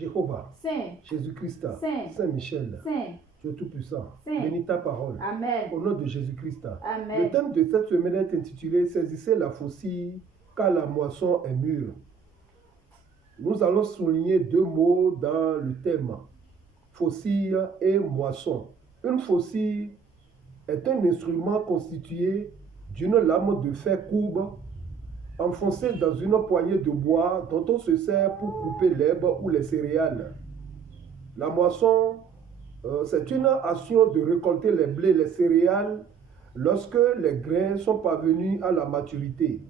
Jéhovah, Saint, Jésus-Christ, Saint, Saint-Michel, Saint. Dieu Tout-Puissant, Saint. bénis ta parole. Amen. Au nom de Jésus-Christ. Amen. Le thème de cette semaine est intitulé « Saisissez la faucille, car la moisson est mûre ». Nous allons souligner deux mots dans le thème, faucille et moisson. Une faucille est un instrument constitué d'une lame de fer courbe enfoncée dans une poignée de bois dont on se sert pour couper l'herbe ou les céréales. La moisson, c'est une action de récolter les blés, les céréales, lorsque les grains sont parvenus à la maturité.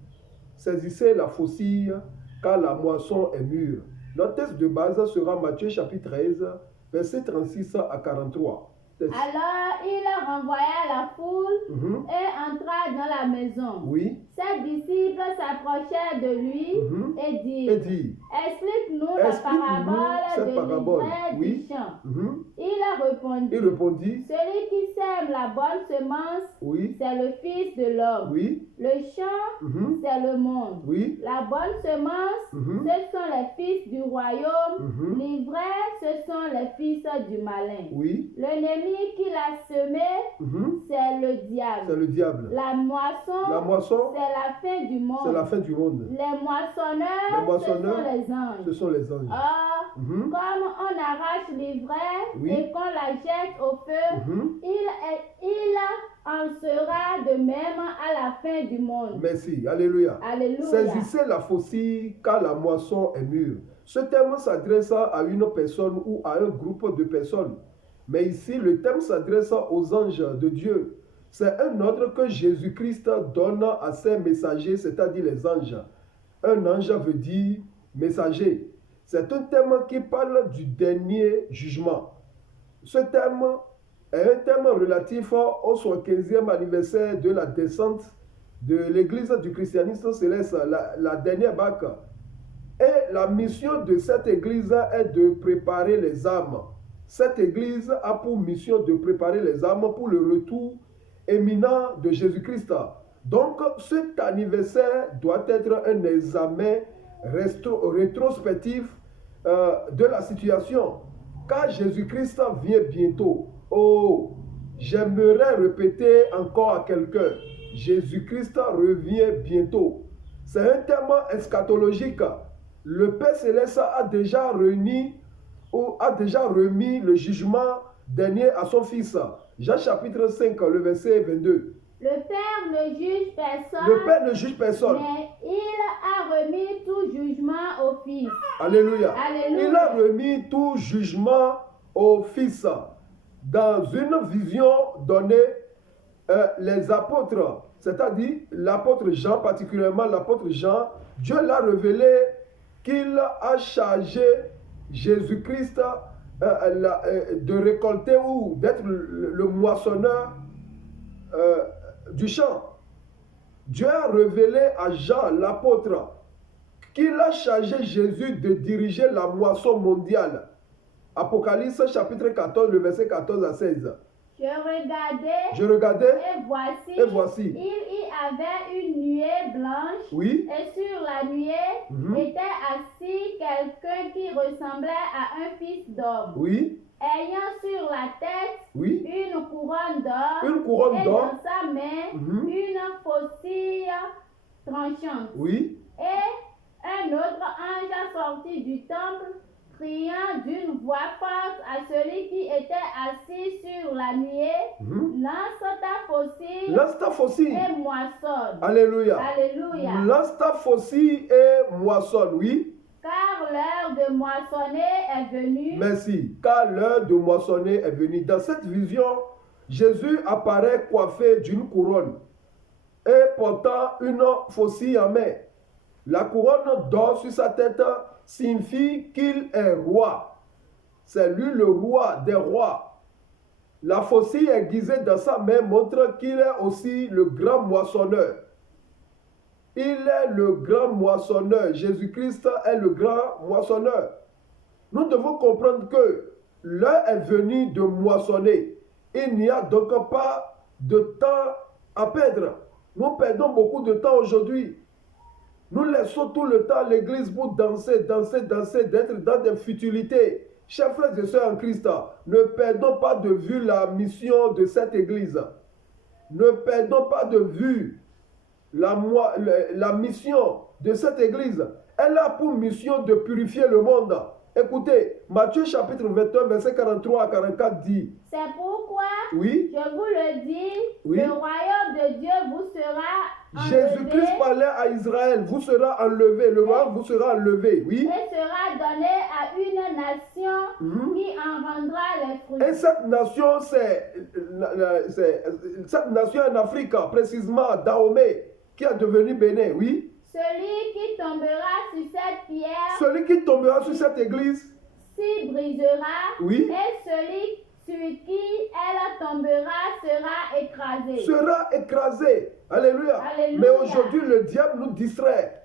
Saisissez la faucille, car la moisson est mûre. Notre texte de base sera Matthieu chapitre 13, versets 36 à 43. Alors il renvoya la foule et entra dans la maison. Oui. Ses disciples s'approchèrent de lui et dirent, explique-nous la parabole de l'ivraie du champ. Il répondit, celui qui sème la bonne semence, c'est le Fils de l'homme. Le champ, c'est le monde. La bonne semence, ce sont les fils du royaume. L'ivraie, ce sont les fils du malin. L'ennemi qui l'a semé, c'est le diable. La moisson, c'est la fin du monde. Les moissonneurs, ce sont les anges. Or, comme on arrache l'ivraie et qu'on la jette au feu, il en sera de même à la fin du monde. Merci. Alléluia. Alléluia. Saisissez la faucille, car la moisson est mûre. Ce thème s'adresse à une personne ou à un groupe de personnes. Mais ici, le thème s'adresse aux anges de Dieu. C'est un ordre que Jésus-Christ donne à ses messagers, c'est-à-dire les anges. Un ange veut dire messager. C'est un thème qui parle du dernier jugement. Ce thème est un thème relatif au 75e anniversaire de la descente de l'Église du christianisme céleste, la dernière Pâque. Et la mission de cette Église est de préparer les âmes. Cette Église a pour mission de préparer les âmes pour le retour éminent de Jésus-Christ. Donc, cet anniversaire doit être un examen rétrospectif de la situation. Car Jésus-Christ vient bientôt. Oh, j'aimerais répéter encore à quelqu'un, Jésus-Christ revient bientôt. C'est un thème eschatologique. Le Père Céleste a déjà remis le jugement dernier à son Fils. Jean chapitre 5, le verset 22. Le Père ne juge personne. Le Père ne juge personne. Mais il a remis tout jugement au Fils. Alléluia. Alléluia. Il a remis tout jugement au Fils. Dans une vision donnée, les apôtres, c'est-à-dire l'apôtre Jean, particulièrement l'apôtre Jean, Dieu l'a révélé qu'il a chargé Jésus-Christ de récolter ou d'être le moissonneur du champ. Dieu a révélé à Jean, l'apôtre, qu'il a chargé Jésus de diriger la moisson mondiale. Apocalypse chapitre 14, le verset 14 à 16. Je regardais et voici, il y avait une nuée blanche, et sur la nuée était assis quelqu'un qui ressemblait à un fils d'homme, ayant sur la tête une couronne d'or, et dans sa main une faucille tranchante. Et un autre ange sorti du temple, criant d'une voix forte à celui qui était assis sur la nuée, lance ta faucille et moissonne. Alléluia. Alléluia. Lance ta faucille et moissonne, Car l'heure de moissonner est venue. Merci. Car l'heure de moissonner est venue. Dans cette vision, Jésus apparaît coiffé d'une couronne et portant une faucille en main. La couronne d'or sur sa tête signifie qu'il est roi. C'est lui le roi des rois. La faucille aiguisée dans sa main montre qu'il est aussi le grand moissonneur. Il est le grand moissonneur. Jésus-Christ est le grand moissonneur. Nous devons comprendre que l'heure est venue de moissonner. Il n'y a donc pas de temps à perdre. Nous perdons beaucoup de temps aujourd'hui. Nous laissons tout le temps l'église pour danser, d'être dans des futilités. Chers frères et sœurs en Christ, ne perdons pas de vue la mission de cette église. Ne perdons pas de vue la mission de cette église. Elle a pour mission de purifier le monde. Écoutez, Matthieu chapitre 21, verset 43 à 44 dit. C'est pourquoi, oui, je vous le dis, oui, le royaume de Dieu vous sera enlevé. Jésus-Christ parlait à Israël, vous sera enlevé, le royaume vous sera enlevé, oui. Et sera donné à une nation qui en rendra les fruits. Et cette nation, cette nation en Afrique, précisément Dahomey, qui est devenu Bénin, oui. Celui qui tombera sur cette pierre, celui qui tombera sur cette église, s'y brisera, oui, et celui sur qui elle tombera sera écrasé. Sera écrasé. Alléluia. Alléluia. Mais aujourd'hui, le diable nous distrait.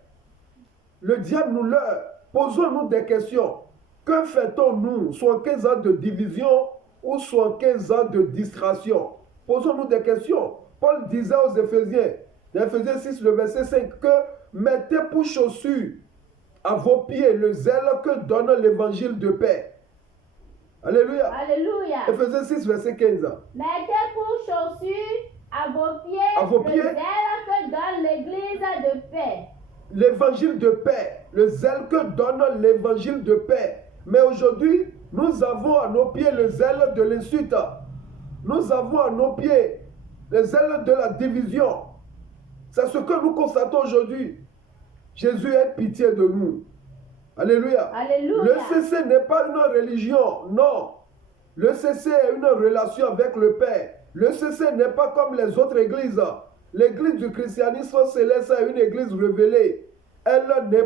Le diable nous leurre. Posons-nous des questions. Que fait-on nous? 75 ans de division ou 75 ans de distraction? Posons-nous des questions. Paul disait aux Éphésiens, dans Éphésiens 6, le verset 5, que mettez pour chaussure à vos pieds le zèle que donne l'évangile de paix. Alléluia. Alléluia. Éphésiens 6, verset 15. Mettez pour chaussure à vos pieds, le zèle que donne l'église de paix. L'évangile de paix. Le zèle que donne l'évangile de paix. Mais aujourd'hui, nous avons à nos pieds le zèle de l'insulte. Nous avons à nos pieds le zèle de la division. C'est ce que nous constatons aujourd'hui. Jésus ait pitié de nous. Alléluia. Alléluia. Le CC n'est pas une religion, non. Le CC est une relation avec le Père. Le CC n'est pas comme les autres églises. L'église du christianisme céleste est une église révélée. Elle n'est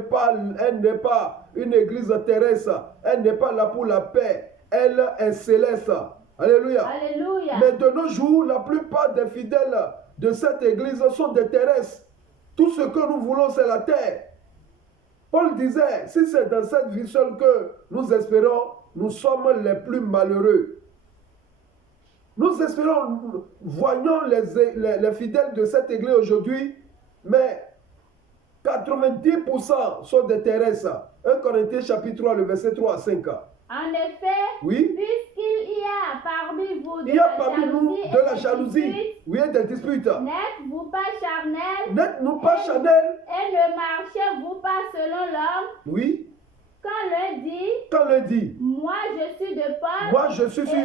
pas une église terrestre. Elle n'est pas là pour la paix. Elle est céleste. Alléluia. Alléluia. Mais de nos jours, la plupart des fidèles de cette église sont des terrestres. Tout ce que nous voulons, c'est la terre. Paul disait, si c'est dans cette vie seule que nous espérons, nous sommes les plus malheureux. Nous espérons, voyons les fidèles de cette église aujourd'hui, mais 90% sont des terrestres. 1 Corinthiens chapitre 3, le verset 3 à 5. En effet, oui, puisqu'il y a parmi vous de la jalousie, oui, et des disputes. N'êtes-vous pas charnels? N'êtes-nous pas charnels? Et ne marchez-vous pas selon l'homme? Oui. Quand l'un dit, moi je suis de Paul, moi je suis sur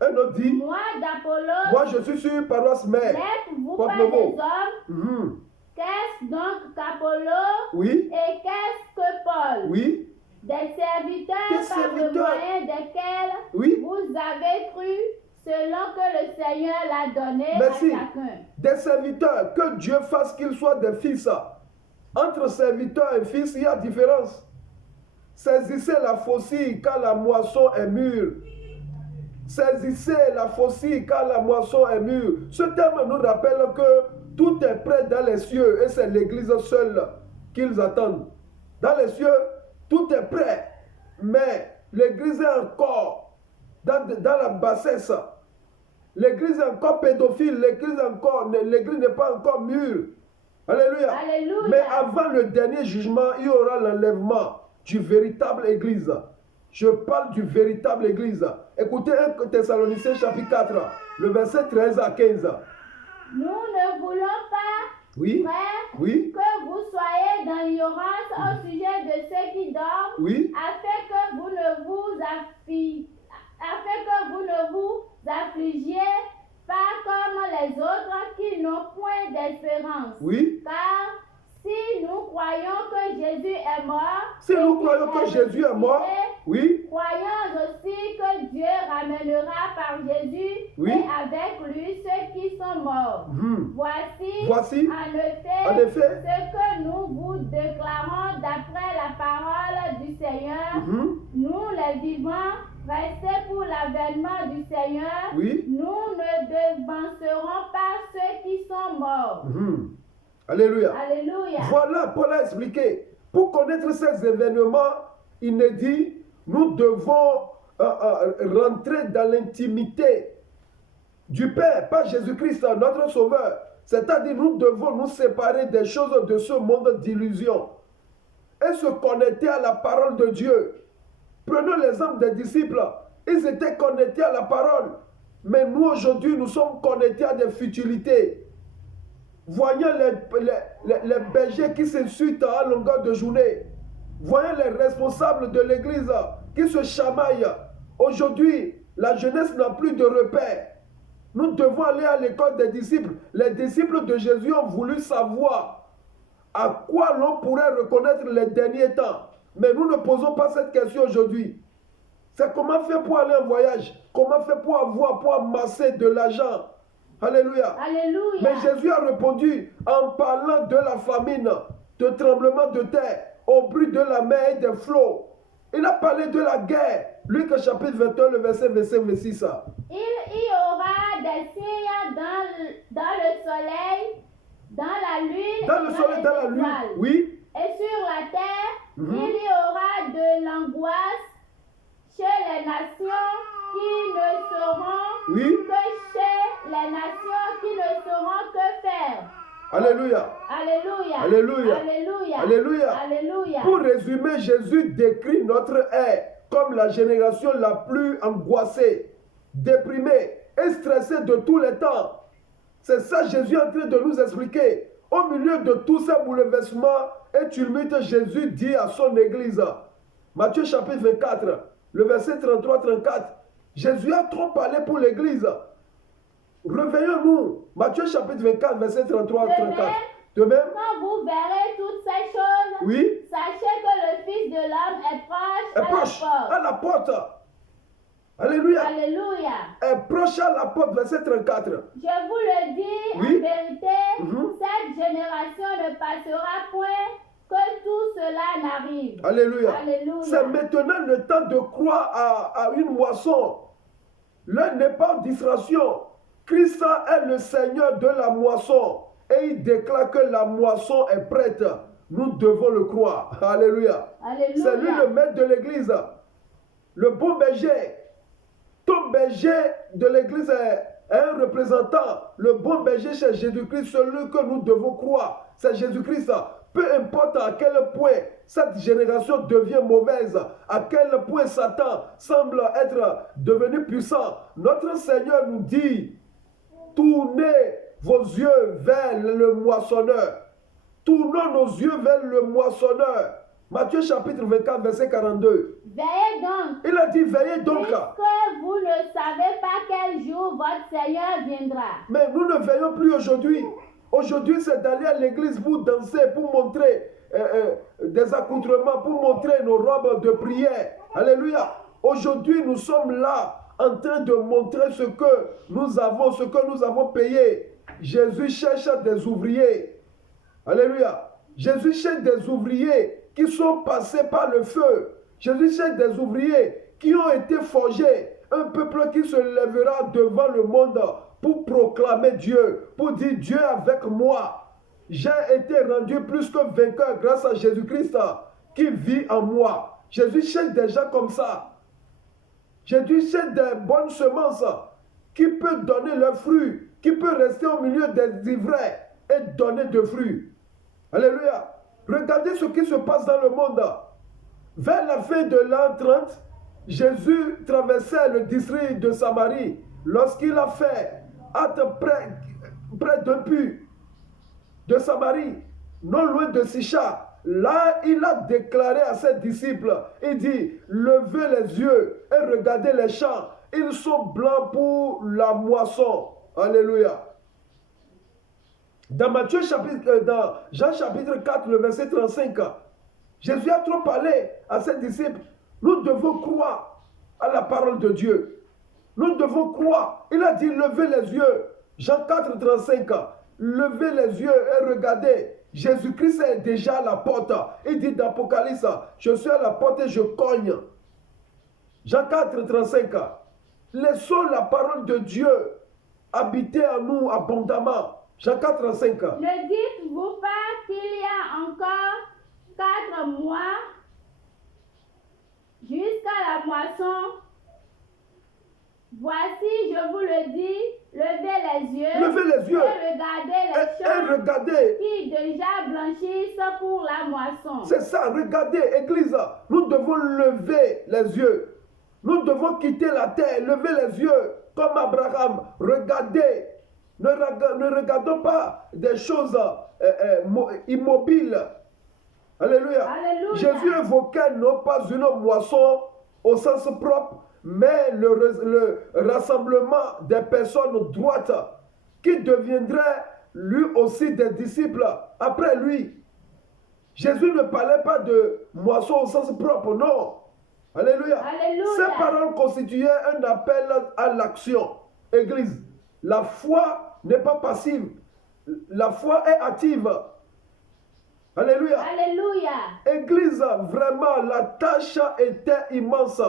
un autre dit, moi d'Apollos, moi je suis sur paroisse mère. N'êtes-vous pas des hommes? Qu'est-ce donc qu'Apollos? Oui. Et qu'est-ce que Paul? Oui. Des serviteurs par le moyen desquels vous avez cru, selon que le Seigneur l'a donné à chacun. Des serviteurs, que Dieu fasse qu'ils soient des fils. Entre serviteurs et fils, il y a différence. Saisissez la faucille car la moisson est mûre. Saisissez la faucille car la moisson est mûre. Ce terme nous rappelle que tout est prêt dans les cieux et c'est l'église seule qu'ils attendent. Dans les cieux, tout est prêt, mais l'église est encore dans la bassesse. L'église est encore pédophile, l'église n'est pas encore mûre. Alléluia. Alléluia. Mais avant le dernier jugement, il y aura l'enlèvement du véritable église. Je parle du véritable église. Écoutez 1 Thessaloniciens chapitre 4, le verset 13 à 15. Nous ne voulons pas, frères, que vous soyez dans l'ignorance au sujet de ceux qui dorment, afin que vous ne vous affligiez pas comme les autres qui n'ont point d'espérance. Car si nous croyons que Jésus est mort, croyons aussi que Dieu ramènera par Jésus et avec lui ceux qui sont morts. Voici en effet ce que nous vous déclarons d'après la parole du Seigneur. Nous les vivants, restés pour l'avènement du Seigneur, nous ne devancerons pas ceux qui sont morts. Alléluia. Alléluia. Voilà, Paul a expliqué. Pour connaître ces événements inédits, nous devons rentrer dans l'intimité du Père, pas Jésus-Christ, notre Sauveur. C'est-à-dire, nous devons nous séparer des choses de ce monde d'illusion et se connecter à la parole de Dieu. Prenons l'exemple des disciples. Ils étaient connectés à la parole. Mais nous, aujourd'hui, nous sommes connectés à des futilités. Voyons les bergers qui s'insultent à longueur de journée. Voyons les responsables de l'église qui se chamaillent. Aujourd'hui, la jeunesse n'a plus de repères. Nous devons aller à l'école des disciples. Les disciples de Jésus ont voulu savoir à quoi l'on pourrait reconnaître les derniers temps. Mais nous ne posons pas cette question aujourd'hui. C'est comment faire pour aller en voyage, comment faire pour avoir, pour amasser de l'argent. Alléluia. Alléluia. Mais Jésus a répondu en parlant de la famine, de tremblement de terre, au bruit de la mer et des flots. Il a parlé de la guerre. Luc chapitre 21, le verset 25-26. Il y aura des signes dans le soleil, dans la lune, dans le soleil, dans la lune, oui. Et sur la terre, il y aura de l'angoisse chez les nations qui ne sauront que chez les nations qui ne sauront que faire. Alléluia. Alléluia. Alléluia. Alléluia. Alléluia. Alléluia. Pour résumer, Jésus décrit notre ère comme la génération la plus angoissée, déprimée et stressée de tous les temps. C'est ça Jésus est en train de nous expliquer. Au milieu de tous ces bouleversements et tumultes, Jésus dit à son église, Matthieu chapitre 24, le verset 33-34, Jésus a trop parlé pour l'église. Réveillons-nous. Matthieu chapitre 24, verset 33-34. De même, quand vous verrez toutes ces choses, sachez que le Fils de l'homme est proche à la porte. Alléluia. Alléluia. Est proche à la porte, verset 34. Je vous le dis, en vérité, cette génération ne passera point que tout cela n'arrive. Alléluia. Alléluia. C'est maintenant le temps de croire à une moisson. L'heure n'est pas en distraction. Christ est le Seigneur de la moisson. Et il déclare que la moisson est prête. Nous devons le croire. Alléluia. Alléluia. C'est lui le maître de l'église. Le bon berger. Ton berger de l'église est un représentant. Le bon berger, c'est Jésus-Christ, celui que nous devons croire. C'est Jésus-Christ. Peu importe à quel point cette génération devient mauvaise, à quel point Satan semble être devenu puissant, notre Seigneur nous dit, tournez vos yeux vers le moissonneur. Tournons nos yeux vers le moissonneur. Matthieu chapitre 24, verset 42. Veillez donc. Il a dit, veillez donc. Puisque vous ne savez pas quel jour votre Seigneur viendra. Mais nous ne veillons plus aujourd'hui. Aujourd'hui, c'est d'aller à l'église pour danser, pour montrer des accoutrements, pour montrer nos robes de prière. Alléluia. Aujourd'hui, nous sommes là en train de montrer ce que nous avons payé. Jésus cherche des ouvriers. Alléluia. Jésus cherche des ouvriers qui sont passés par le feu. Jésus cherche des ouvriers qui ont été forgés. Un peuple qui se lèvera devant le monde pour proclamer Dieu, pour dire Dieu est avec moi. J'ai été rendu plus que vainqueur grâce à Jésus-Christ qui vit en moi. Jésus cherche des gens comme ça. Jésus cherche des bonnes semences qui peuvent donner leurs fruits, qui peuvent rester au milieu des ivraies et donner de fruits. Alléluia. Regardez ce qui se passe dans le monde. Vers la fin de l'an 30, Jésus traversait le district de Samarie lorsqu'il a fait hâte près d'un puits de Samarie, non loin de Sichar. Là, il a déclaré à ses disciples, il dit, levez les yeux et regardez les champs, ils sont blancs pour la moisson. Alléluia. Dans Jean chapitre 4, le verset 35, Jésus a trop parlé à ses disciples. Nous devons croire à la parole de Dieu. Nous devons croire. Il a dit, levez les yeux. Jean 4, 35, levez les yeux et regardez. Jésus-Christ est déjà à la porte. Il dit dans Apocalypse, je suis à la porte et je cogne. Jean 4, 35, laissons la parole de Dieu habiter en nous abondamment. Jean 4, 35. Ne dites-vous pas qu'il y a encore 4 mois jusqu'à la moisson? Voici, je vous le dis, Levez les yeux. Levez les yeux. Et regardez qui déjà blanchissent pour la moisson. C'est ça, regardez, Église, nous devons lever les yeux. Nous devons quitter la terre, lever les yeux comme Abraham. Regardez, ne regardons pas des choses immobiles. Alléluia. Alléluia. Jésus évoquait non pas une moisson au sens propre, mais le rassemblement des personnes droites qui deviendraient lui aussi des disciples après lui. Jésus ne parlait pas de moisson au sens propre, non. Alléluia. Alléluia. Ces paroles constituaient un appel à l'action. Église, la foi n'est pas passive, la foi est active. Alléluia. Alléluia. Église, vraiment, la tâche était immense.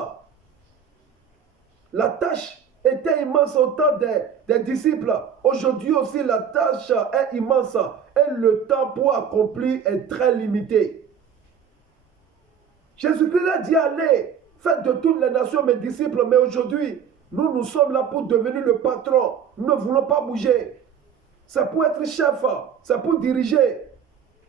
La tâche était immense au temps des disciples. Aujourd'hui aussi, la tâche est immense et le temps pour accomplir est très limité. Jésus-Christ a dit, allez, faites de toutes les nations mes disciples, mais aujourd'hui, nous sommes là pour devenir le patron. Nous ne voulons pas bouger. C'est pour être chef, c'est pour diriger.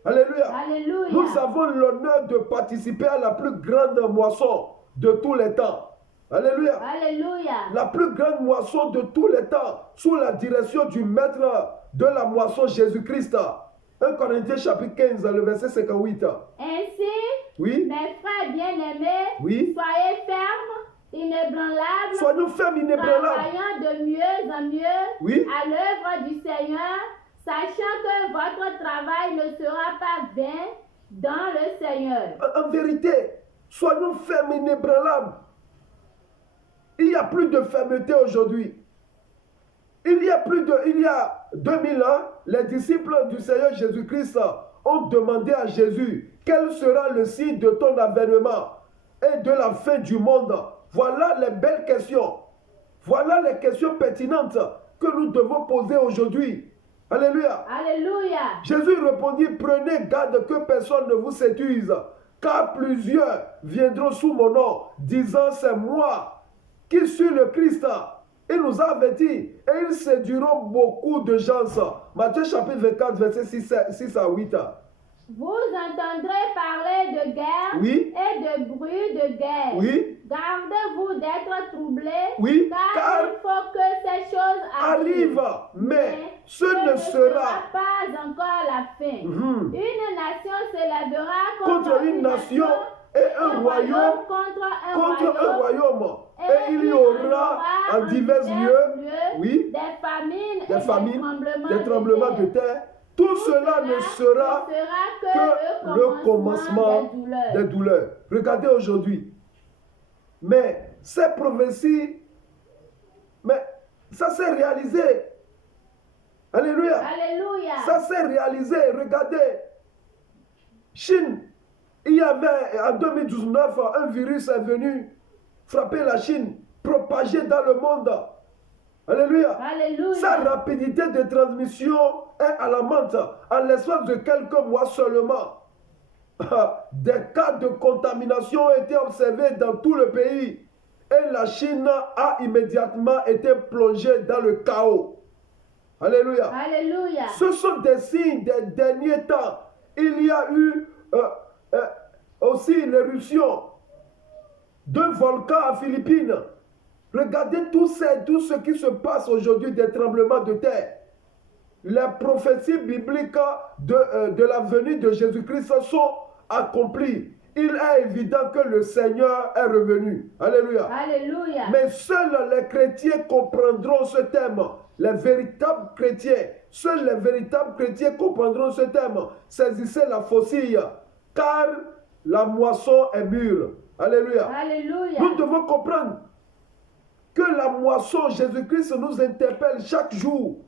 Alléluia. Alléluia. Nous avons l'honneur de participer à la plus grande moisson de tous les temps. Alléluia. Alléluia. La plus grande moisson de tous les temps, sous la direction du maître de la moisson, Jésus-Christ. 1 Corinthiens chapitre 15, le verset 58. Ainsi, oui, mes frères bien-aimés, oui, soyez fermes, inébranlables, soyons fermes, inébranlables, travaillant de mieux en mieux, oui, à l'œuvre du Seigneur, sachant que votre travail ne sera pas vain dans le Seigneur. En vérité, soyons fermes, inébranlables. Il n'y a plus de fermeté aujourd'hui. Il y a 2000 ans, les disciples du Seigneur Jésus-Christ ont demandé à Jésus quel sera le signe de ton avènement et de la fin du monde. Voilà les belles questions. Voilà les questions pertinentes que nous devons poser aujourd'hui. Alléluia. Alléluia. Jésus répondit, prenez garde que personne ne vous séduise, car plusieurs viendront sous mon nom, disant c'est moi qui suis le Christ. Il nous a avertis et ils séduiront beaucoup de gens. Matthieu chapitre 24, verset 6 à 8. Vous entendrez parler de guerre, oui, et de bruit de guerre. Oui. Gardez-vous d'être troublés, oui, car il faut que ces choses arrivent. Mais ce ne sera pas encore la fin. Une nation s'élèvera contre une nation et un royaume contre un royaume. Et il y aura en divers lieux, oui, des famines, des tremblements de terre. Tout cela ne sera que le commencement des douleurs. Regardez aujourd'hui. Mais ces prophéties, mais ça s'est réalisé. Alléluia. Alléluia. Ça s'est réalisé. Regardez. Chine, il y avait en 2019 un virus est venu frapper la Chine, propagé dans le monde. Alléluia. Alléluia. Sa rapidité de transmission est alarmante. En l'espace de quelques mois seulement, des cas de contamination ont été observés dans tout le pays. Et la Chine a immédiatement été plongée dans le chaos. Alléluia. Alléluia. Ce sont des signes des derniers temps. Il y a eu aussi l'éruption d'un volcan à Philippines. Regardez tout ce qui se passe aujourd'hui, des tremblements de terre. Les prophéties bibliques de la venue de Jésus-Christ sont accomplies. Il est évident que le Seigneur est revenu. Alléluia. Alléluia. Mais seuls les chrétiens comprendront ce thème. Les véritables chrétiens, seuls les véritables chrétiens comprendront ce thème. Saisissez la faucille, car la moisson est mûre. Alléluia. Alléluia. Nous devons comprendre que la moisson, Jésus-Christ nous interpelle chaque jour.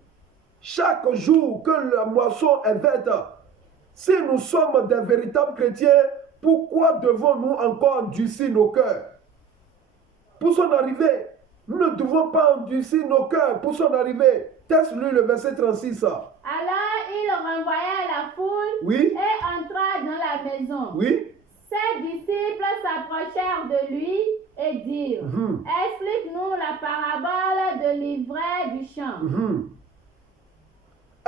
Chaque jour que la moisson est verte. Si nous sommes des véritables chrétiens, pourquoi devons-nous encore endurcir nos cœurs? Pour son arrivée, nous ne devons pas endurcir nos cœurs pour son arrivée. Teste-lui le verset 36. Alors il renvoya la foule, oui, et entra dans la maison. Oui. Ses disciples s'approchèrent de lui et dirent, explique-nous la parabole de l'ivraie du champ.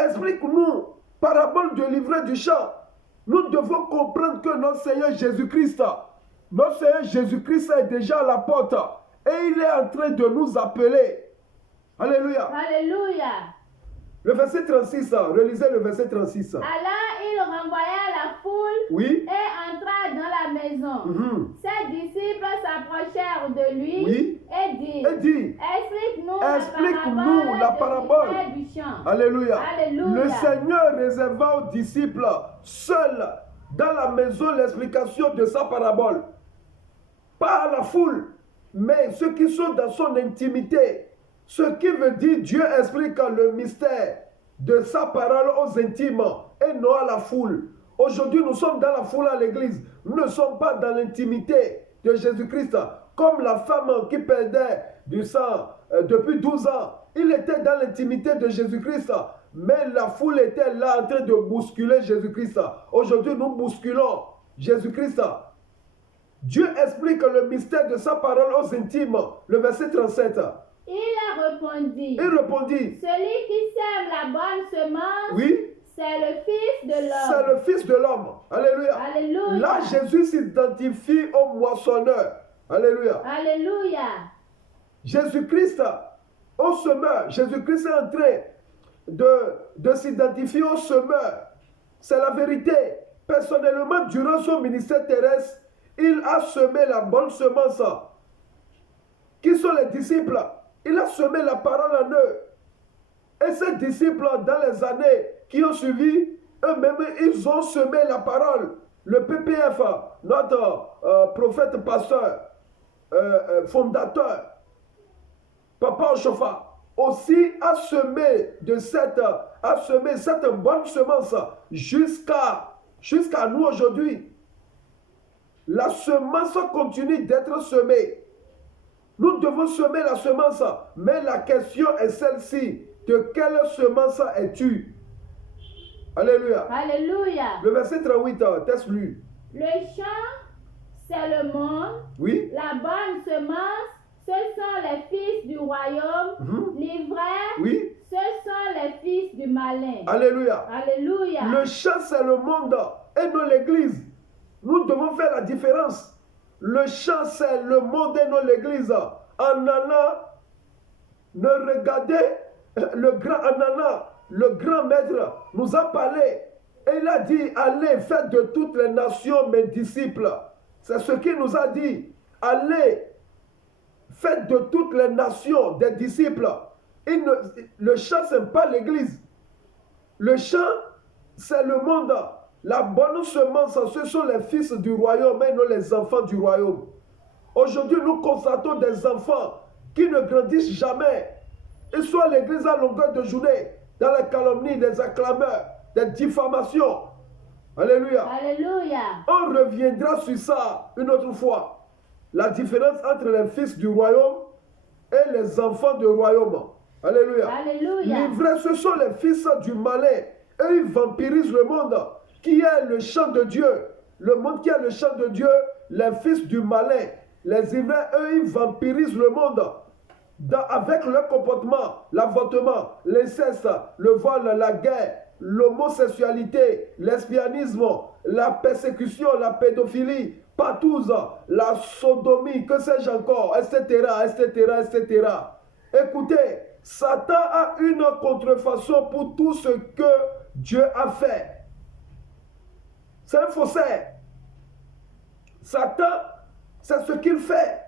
explique-nous, parabole de l'ivraie du champ. Nous devons comprendre que notre Seigneur Jésus-Christ est déjà à la porte et il est en train de nous appeler. Alléluia. Alléluia. Le verset 36, relisez le verset 36. Alors il renvoya la foule et entra dans la maison. Ses disciples s'approchèrent de lui et dirent, explique-nous la parabole du champ. Alléluia. Le Seigneur réserva aux disciples seuls dans la maison l'explication de sa parabole. Pas à la foule, mais ceux qui sont dans son intimité. Ce qui veut dire Dieu explique le mystère de sa parole aux intimes et non à la foule. Aujourd'hui, nous sommes dans la foule à l'église. Nous ne sommes pas dans l'intimité de Jésus-Christ. Comme la femme qui perdait du sang depuis 12 ans. Il était dans l'intimité de Jésus-Christ. Mais la foule était là en train de bousculer Jésus-Christ. Aujourd'hui, nous bousculons Jésus-Christ. Dieu explique le mystère de sa parole aux intimes. Le verset 37. Il répondit. Celui qui sème la bonne semence, c'est le Fils de l'homme. C'est le Fils de l'homme. Alléluia. Alléluia. Là, Jésus s'identifie au moissonneur. Alléluia. Alléluia. Jésus-Christ, au semeur. Jésus-Christ est en train de s'identifier au semeur. C'est la vérité. Personnellement, durant son ministère terrestre, il a semé la bonne semence. Qui sont les disciples? Il a semé la parole en eux. Et ces disciples, dans les années qui ont suivi, eux-mêmes, ils ont semé la parole. Le PPF, notre prophète pasteur, fondateur, Papa Ochofa, aussi a semé cette bonne semence jusqu'à nous aujourd'hui. La semence continue d'être semée. Nous devons semer la semence, mais la question est celle-ci. De quelle semence es-tu? Alléluia. Alléluia. Le verset 38, teste-lui. Le champ, c'est le monde. La bonne semence, ce sont les fils du royaume. L'ivraie, ce sont les fils du malin. Alléluia. Alléluia. Le champ, c'est le monde et non l'église. Nous devons faire la différence. Le champ, c'est le monde et non l'église. Anana, ne regardez le grand Anana, le grand maître, nous a parlé. Et il a dit, allez, faites de toutes les nations mes disciples. C'est ce qu'il nous a dit. Allez, faites de toutes les nations des disciples. Le champ, ce n'est pas l'église. Le champ, c'est le monde. La bonne semence, ce sont les fils du royaume et non les enfants du royaume. Aujourd'hui, nous constatons des enfants qui ne grandissent jamais. Ils sont à l'église à longueur de journée, dans les calomnies, des acclameurs, des diffamations. Alléluia. Alléluia. On reviendra sur ça une autre fois. La différence entre les fils du royaume et les enfants du royaume. Alléluia. Alléluia. L'ivraie, ce sont les fils du malin. Et ils vampirisent le monde qui est le champ de Dieu. Le monde qui est le champ de Dieu, les fils du malin. Les ivraies, eux, ils vampirisent le monde. Avec leur comportement, l'avortement, l'inceste, le vol, la guerre, l'homosexualité, l'espianisme, la persécution, la pédophilie, partout, la sodomie, que sais-je encore, etc., etc., etc. Écoutez, Satan a une contrefaçon pour tout ce que Dieu a fait. C'est un faussaire. Satan, c'est ce qu'il fait.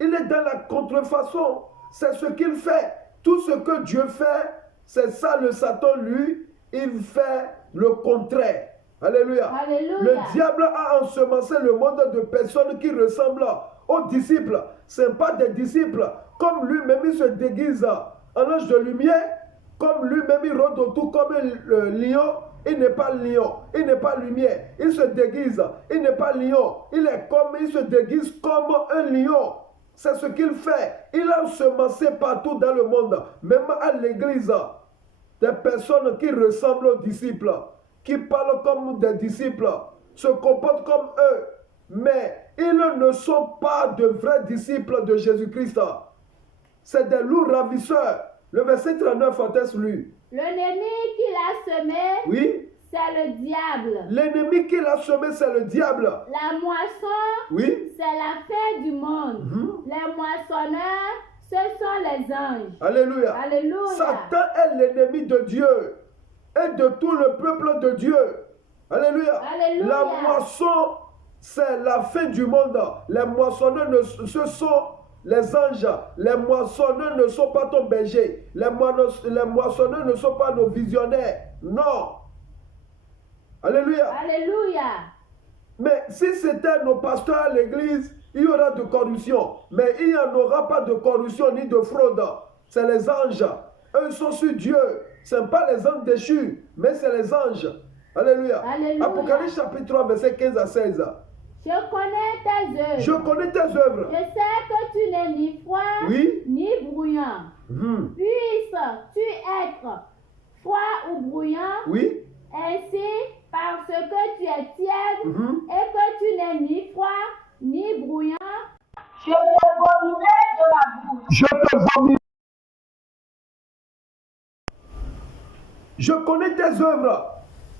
Il est dans la contrefaçon. C'est ce qu'il fait. Tout ce que Dieu fait, c'est ça le Satan, lui, il fait le contraire. Alléluia. Alléluia. Le diable a ensemencé le monde de personnes qui ressemblent aux disciples. Ce n'est pas des disciples. Comme lui-même, il se déguise en ange de lumière. Comme lui-même, il rôde autour comme un lion. Il n'est pas lion, il n'est pas lumière, il se déguise, il n'est pas lion, il se déguise comme un lion. C'est ce qu'il fait. Il a ensemencé partout dans le monde, même à l'église, des personnes qui ressemblent aux disciples, qui parlent comme des disciples, se comportent comme eux, mais ils ne sont pas de vrais disciples de Jésus-Christ. C'est des loups ravisseurs. Le verset 39, atteste-lui. L'ennemi qui l'a semé, oui, c'est le diable. L'ennemi qui l'a semé, c'est le diable. La moisson, oui, c'est la fin du monde. Les moissonneurs, ce sont les anges. Alléluia. Alléluia. Satan est l'ennemi de Dieu et de tout le peuple de Dieu. Alléluia. Alléluia. La moisson, c'est la fin du monde. Les moissonneurs, ce sont les anges. Les moissonneurs ne sont pas ton berger. Les moissonneurs ne sont pas nos visionnaires. Non. Alléluia. Alléluia. Mais si c'était nos pasteurs à l'église, il y aura de corruption. Mais il n'y en aura pas de corruption ni de fraude. C'est les anges. Eux sont sur Dieu. Ce n'est pas les anges déchus, mais c'est les anges. Alléluia. Alléluia. Apocalypse chapitre 3, verset 15 à 16. Je connais tes œuvres. Je connais tes œuvres. Je sais que tu n'es ni froid, oui, ni bruyant. Puisses-tu être froid ou bruyant? Oui. Ainsi, parce que tu es tiède et que tu n'es ni froid, ni bruyant, je te vomirai de la bouche. Je te vomirai. Je connais tes œuvres.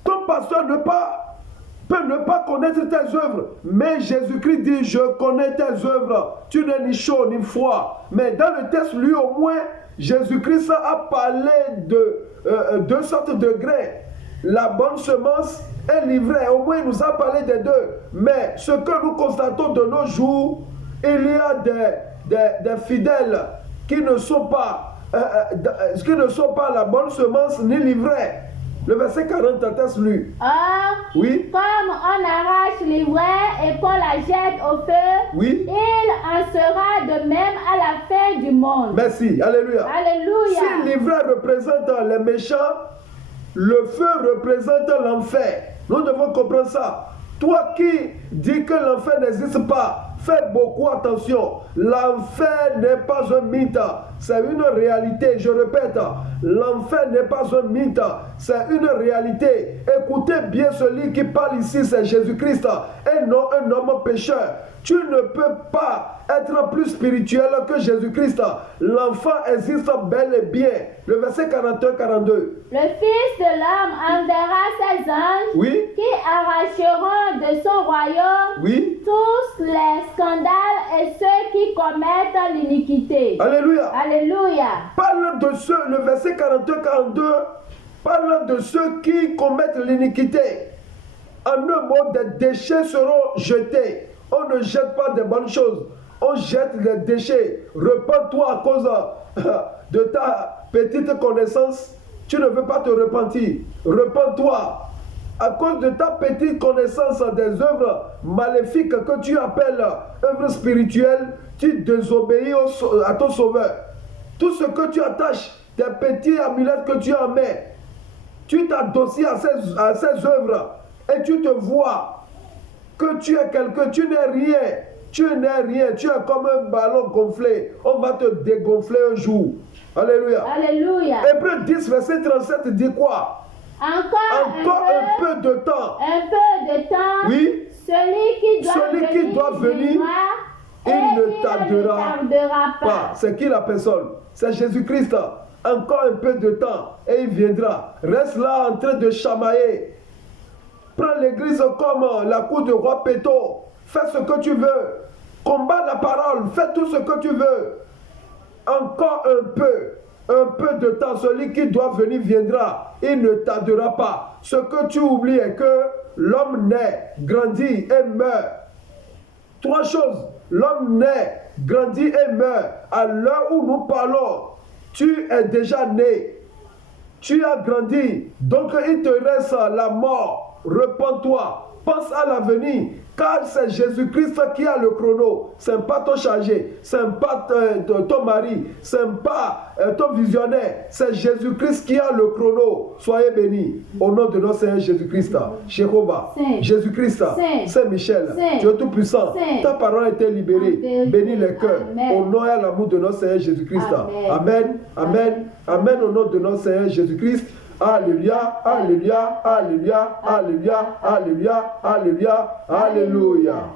Ton pasteur peut ne pas connaître tes œuvres. Mais Jésus-Christ dit, je connais tes œuvres. Tu n'es ni chaud ni froid. Mais dans le texte, lui au moins, Jésus-Christ a parlé de deux sortes de grains. La bonne semence et l'ivraie. Au moins, il nous a parlé des deux. Mais ce que nous constatons de nos jours, il y a des fidèles qui ne sont pas la bonne semence ni l'ivraie. Le verset 40 atteste lui. Oui. Comme on arrache l'ivraie et qu'on la jette au feu, oui, il en sera de même à la fin du monde. Merci. Alléluia. Alléluia. Si l'ivraie représente les méchants, le feu représente l'enfer. Nous devons comprendre ça. Toi qui dis que l'enfer n'existe pas, fais beaucoup attention. L'enfer n'est pas un mythe, c'est une réalité. Je répète, l'enfer n'est pas un mythe, c'est une réalité. Écoutez bien celui qui parle ici, c'est Jésus-Christ et non un homme pécheur. Tu ne peux pas être plus spirituel que Jésus-Christ. L'enfant existe bel et bien. Le verset 41-42. Le Fils de l'homme enverra ses anges, oui, qui arracheront de son royaume, oui, tous les scandales et ceux qui commettent l'iniquité. Alléluia. Alléluia. Parle de ceux, le verset 41-42, parle de ceux qui commettent l'iniquité. En un mot, des déchets seront jetés. On ne jette pas de bonnes choses. On jette les déchets. Repends-toi à cause de ta petite connaissance. Tu ne veux pas te repentir. Repends-toi. À cause de ta petite connaissance des œuvres maléfiques que tu appelles œuvres spirituelles, tu désobéis à ton sauveur. Tout ce que tu attaches, tes petits amulettes que tu en mets, tu t'associes à ces œuvres et tu te vois que tu es quelqu'un, tu n'es rien. Tu n'es rien, tu es comme un ballon gonflé. On va te dégonfler un jour. Alléluia. Alléluia. Hébreux 10, verset 37 dit quoi? Encore un peu de temps. Un peu de temps. Oui. Celui qui doit venir, il ne tardera pas. C'est qui la personne? C'est Jésus-Christ. Encore un peu de temps et il viendra. Reste là en train de chamailler. Prends l'église comme la cour du roi Péto. Fais ce que tu veux. Combat la parole. Fais tout ce que tu veux. Encore un peu de temps. Celui qui doit venir viendra. Il ne tardera pas. Ce que tu oublies est que l'homme naît, grandit et meurt. Trois choses. L'homme naît, grandit et meurt. À l'heure où nous parlons, tu es déjà né. Tu as grandi. Donc il te reste la mort. Repends-toi, pense à l'avenir, car c'est Jésus-Christ qui a le chrono. Ce n'est pas ton chargé, ce n'est pas ton mari, ce n'est pas ton visionnaire, c'est Jésus-Christ qui a le chrono. Soyez bénis au nom de notre Seigneur Jésus-Christ. Jéhovah, Jésus-Christ, Saint-Michel, Dieu Tout-Puissant, ta parole a été libérée. Bénis les cœurs au nom et à l'amour de notre Seigneur Jésus-Christ. Amen, amen, amen au nom de notre Seigneur Jésus-Christ. Alléluia, alléluia, alléluia, alléluia, alléluia, alléluia, alléluia.